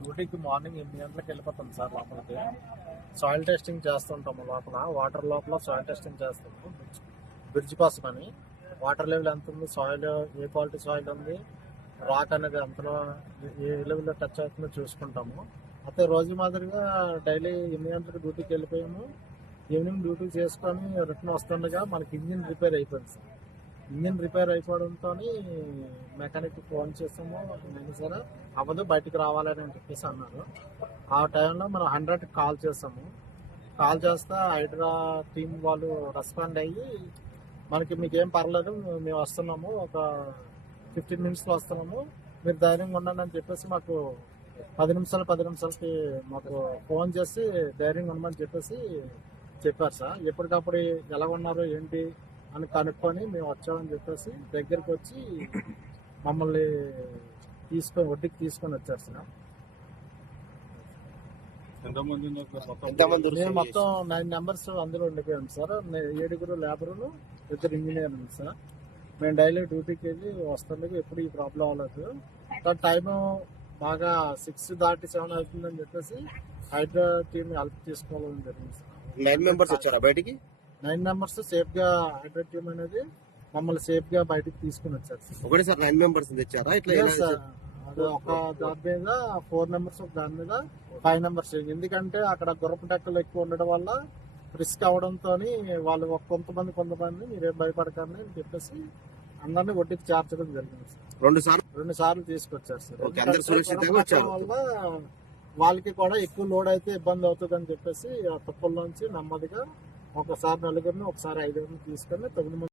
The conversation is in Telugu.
డ్యూటీకి మార్నింగ్ ఎనిమిది గంటలకు వెళ్ళిపోతాం సార్ లోపలికి. సాయిల్ టెస్టింగ్ చేస్తుంటాము లోపల. వాటర్ లోపల సాయిల్ టెస్టింగ్ చేస్తాము బ్రిడ్జ్ బ్రిడ్జ్ కోసం అని. వాటర్ లెవెల్ ఎంత ఉంది? సాయిల్ ఏ క్వాలిటీ సాయిల్ ఉంది? రాక్ అనేది ఎంతలో ఏ లెవెల్లో టచ్ అవుతుందో చూసుకుంటాము. అయితే రోజు మాదిరిగా డైలీ ఎనిమిది గంటలకు డ్యూటీకి వెళ్ళిపోయాము. ఈవినింగ్ డ్యూటీ చేసుకొని రిటర్న్ వస్తుండగా మనకి ఇంజిన్ రిపేర్ అయిపోయింది సార్. ఇంజిన్ రిపేర్ అయిపోవడంతో మెకానిక్ ఫోన్ చేసాము నేను సరే అవ్వదు బయటకు రావాలని అని చెప్పేసి అన్నారు. ఆ టైంలో మనం హండ్రెడ్ కాల్ చేసాము కాల్ చేస్తే హైడ్రా టీం వాళ్ళు రెస్పాండ్ అయ్యి మనకి మీకేం పర్లేదు మేము వస్తున్నాము ఒక ఫిఫ్టీన్ మినిట్స్లో వస్తున్నాము మీరు ధైర్యంగా ఉండండి అని చెప్పేసి మాకు పది నిమిషాలు పది నిమిషాలకి మాకు ఫోన్ చేసి ధైర్యంగా ఉండమని చెప్పేసి చెప్పారు సార్. ఎప్పటికప్పుడు ఎలా ఉన్నారు ఏంటి? అని కనుక్కొని మేము వచ్చామని చెప్పేసి దగ్గరికి వచ్చి మమ్మల్ని తీసుకొని వడ్డీకి తీసుకొని మొత్తం? ఎంతమంది మేము మొత్తం నైన్ నెంబర్స్ అందులో ఉండిపోయాం సార్. ఏడుగురు లేబరులు ఇద్దరు ఇంజనీర్ సార్. మేము డైలీ డ్యూటీకి వెళ్ళి వస్తుండగా ఎప్పుడు ఈ ప్రాబ్లం అవ్వలేదు. కానీ టైం బాగా సిక్స్ దాటి సెవెన్ అవుతుందని చెప్పేసి హైడ్రా టీం హెల్ప్ తీసుకోవాలని జరిగింది సార్. నైన్ మెంబర్స్ వచ్చారా బయటికి? నైన్ మెంబర్స్ సేఫ్గా హైడ్రా టీం అనేది మమ్మల్ని సేఫ్గా బయటికి తీసుకుని వచ్చారు సార్. ఒకటేసారి నైన్ మెంబర్స్ తెచ్చారా? ఇట్లా సార్. అది ఒక దాని మీద ఫోర్ నెంబర్స్ ఒక దాని మీద ఫైవ్ నెంబర్స్ ఎందుకంటే అక్కడ గుర్రపు టెక్కలు ఎక్కువ ఉండడం వల్ల రిస్క్ అవడంతో వాళ్ళు ఒక కొంతమంది కొంతమంది మీరేం భయపడకండి అని చెప్పేసి అందరినీ వడ్డీకి చేర్చడం జరిగింది సార్. రెండు సార్లు? రెండు సార్లు తీసుకొచ్చారు సార్. అందరూ సురక్షితంగా వచ్చారు. వల్ల వాళ్ళకి కూడా ఎక్కువ లోడ్ అయితే ఇబ్బంది అవుతుంది అని చెప్పేసి ఆ తుప్పల్లోంచి నెమ్మదిగా ఒకసారి నలుగురిని ఒకసారి ఐదుగురిని తీసుకెళ్ళి తొమ్మిది మంది